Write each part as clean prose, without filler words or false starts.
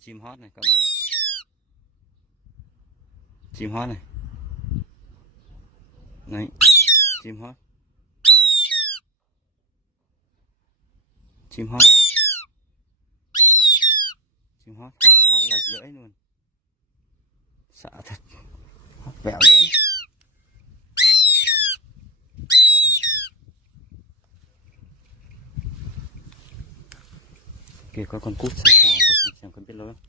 Chim hót này các bạn. Chim hót này. Đấy. Chim hót. Chim hót. Chim hót. Hót lệch lưỡi luôn. Sợ thật. Hót vẹo lưỡi. Kìa có con cút xà xà xem con biết lối không.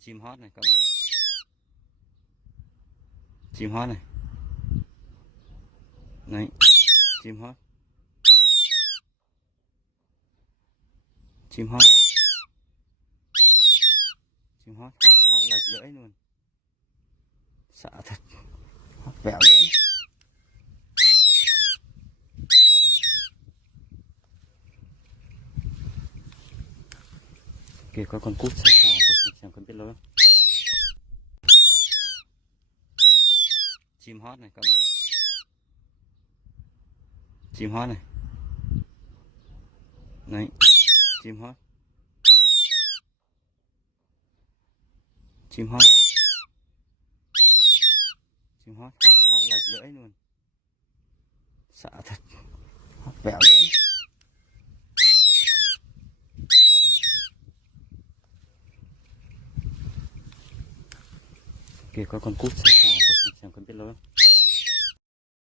Chim hót này các bạn. Chim hót này. Đấy. Chim hót. Chim hót. Chim hót. Hót lệch lưỡi luôn. Sợ thật. Hót vẹo lưỡi. Kìa có con cút xà xà xem con biết lối không. Chim hót này các bạn. Chim hót này. Đấy. Chim hót. Chim hót. Chim hót. Hót lệch lưỡi luôn. Sợ thật. Hót vẹo lưỡi. Kìa có con cút xà xà xem con biết lối không.